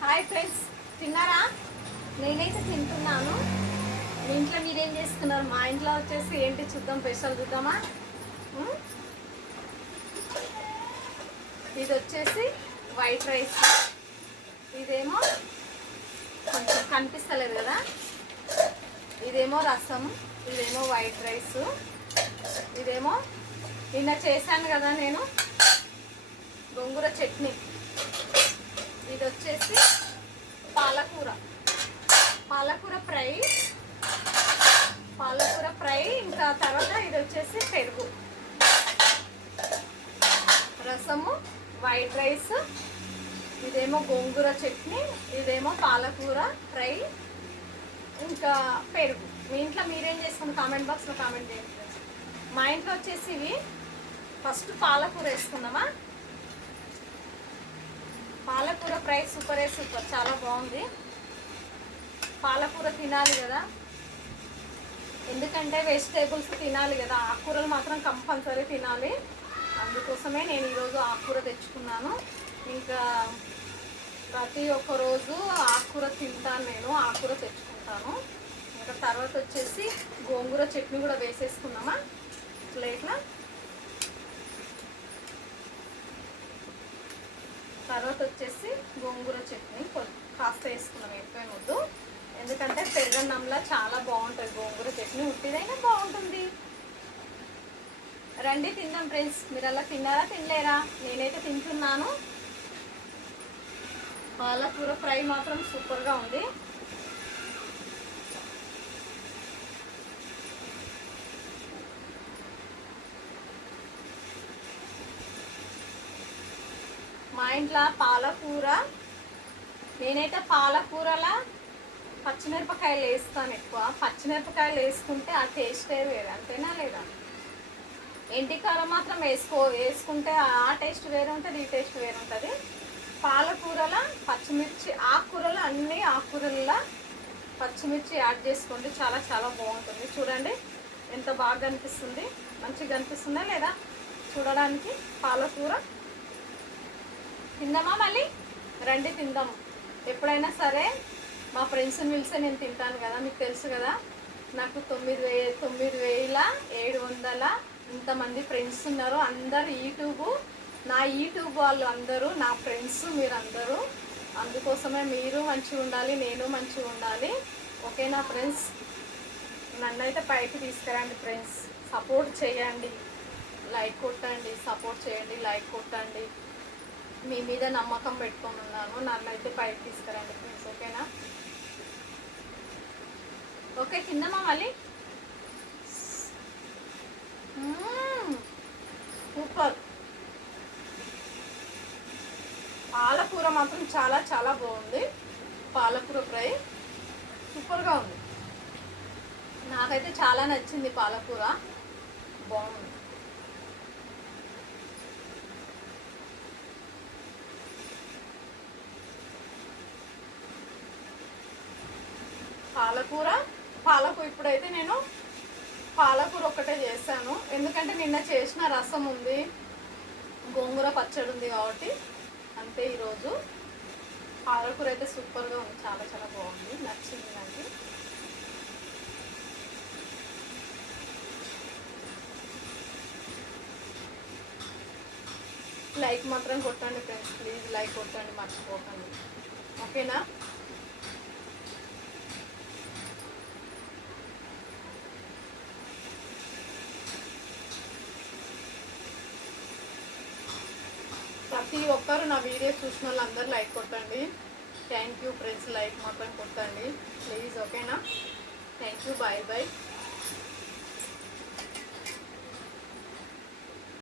Hi friends, తిన్నారా? నేనైతే తింటున్నాను. మీ ఇంట్లో మీరేం చేస్తున్నారు? మా ఇంట్లో వచ్చేసి ఏంటి చూద్దాం, స్పెషల్ చూద్దామా? ఇది వచ్చేసి వైట్ రైస్, ఇదేమో కొంచెం కనిపిస్తలేదు కదా, ఇదేమో రసం, ఇదేమో వైట్ రైస్, ఇదేమో నిన్న చేశాను కదా నేను గోంగూర చట్నీ, ఇది వచ్చేసి పాలకూర ఫ్రై, ఇంకా తర్వాత ఇది వచ్చేసి పెరుగు, రసము, వైట్ రైస్, ఇదేమో గోంగూర చట్నీ, ఇదేమో పాలకూర ఫ్రై, ఇంకా పెరుగు. మీ ఇంట్లో మీరేం చేసుకుని కామెంట్ బాక్స్లో కామెంట్ చేయండి. మా ఇంట్లో వచ్చేసి ఇవి. ఫస్ట్ పాలకూర వేసుకుందామా? పాలకూర ఫ్రై సూపర్ చాలా బాగుంది. పాలకూర తినాలి కదా, ఎందుకంటే వెజిటేబుల్స్ తినాలి కదా, ఆకుకూరలు మాత్రం కంపల్సరీ తినాలి. అందుకోసమే నేను ఈరోజు ఆకుకూర తెచ్చుకున్నాను. ఇంకా ప్రతి ఒక్క రోజు ఆకుకూర తింటాను, నేను ఆకుకూర తెచ్చుకుంటాను. ఇంకా తర్వాత వచ్చేసి గోంగూర చట్నీ కూడా వేసేసుకున్నామా ప్లేట్లో. తర్వాత వచ్చేసి గోంగూర చట్నీ కాస్త వేసుకున్నాం, ఎక్కువ వద్దు, ఎందుకంటే పెరుగన్నంలా చాలా బాగుంటుంది గోంగూర చట్నీ, ఉట్టిదైనా బాగుంటుంది. రండి తిందాం ఫ్రెండ్స్. మీరు అలా తిన్నారా, తినలేరా? నేనైతే తింటున్నాను. పాలకూర ఫ్రై మాత్రం సూపర్గా ఉంది. మా ఇంట్లో పాలకూర, నేనైతే పాలకూరలా పచ్చిమిరపకాయలు వేస్తాను ఎక్కువ. పచ్చిమిరపకాయలు వేసుకుంటే ఆ టేస్టే వేరే, అంతేనా లేదా? ఎండికారం మాత్రం వేసుకుంటే ఆ టేస్ట్ వేరే ఉంటుంది, ఈ టేస్ట్ వేరే ఉంటుంది. పాలకూరలో పచ్చిమిర్చి, ఆకుకూరలు అన్ని ఆకుకూరల్లో పచ్చిమిర్చి యాడ్ చేసుకోండి, చాలా చాలా బాగుంటుంది. చూడండి ఎంత బాగా కనిపిస్తుంది, మంచిగా కనిపిస్తుందా లేదా చూడడానికి? పాలకూర తిందామా? మళ్ళీ రండి తిందాం. ఎప్పుడైనా సరే మా ఫ్రెండ్స్ని పిలిస్తే నేను తింటాను కదా, మీకు తెలుసు కదా. నాకు 9,700 ఇంతమంది ఫ్రెండ్స్ ఉన్నారు. అందరు నా యూట్యూబ్ వాళ్ళు అందరూ నా ఫ్రెండ్స్, మీరందరూ. అందుకోసమే మీరు మంచిగా ఉండాలి, నేను మంచిగా ఉండాలి. ఓకేనా ఫ్రెండ్స్? నన్నైతే పైకి తీసుకురండి ఫ్రెండ్స్, సపోర్ట్ చేయండి, లైక్ కొట్టండి, సపోర్ట్ చేయండి, లైక్ కొట్టండి. మీ మీద నమ్మకం పెట్టుకొని ఉన్నాను, నన్నైతే పైకి తీసుకురండి ఫ్రెండ్స్. ఓకేనా? ఓకే, తిందామా మళ్ళీ? సూపర్. పాలకూర మాత్రం చాలా చాలా బాగుంది. పాలకూర ఫ్రై సూపర్గా ఉంది. నాకైతే చాలా నచ్చింది, పాలకూర బాగుంది. పాలకూర ఇప్పుడైతే నేను పాలకూర ఒక్కటే చేశాను, ఎందుకంటే నిన్న చేసిన రసం ఉంది, గోంగూర పచ్చడి ఉంది కాబట్టి అంతే. ఈరోజు పాలకూర అయితే సూపర్గా ఉంది, చాలా చాలా బాగుంది, నచ్చింది నాకు. లైక్ మాత్రం కొట్టండి ఫ్రెండ్స్, ప్లీజ్ లైక్ కొట్టండి, మర్చిపోకండి. ఓకేనా? ప్రతి ఒక్కరు నా వీడియో చూసిన వాళ్ళు అందరూ లైక్ కొట్టండి. థ్యాంక్ యూ ఫ్రెండ్స్, లైక్ మాత్రం కొట్టండి ప్లీజ్. ఓకేనా? Thank you, bye bye.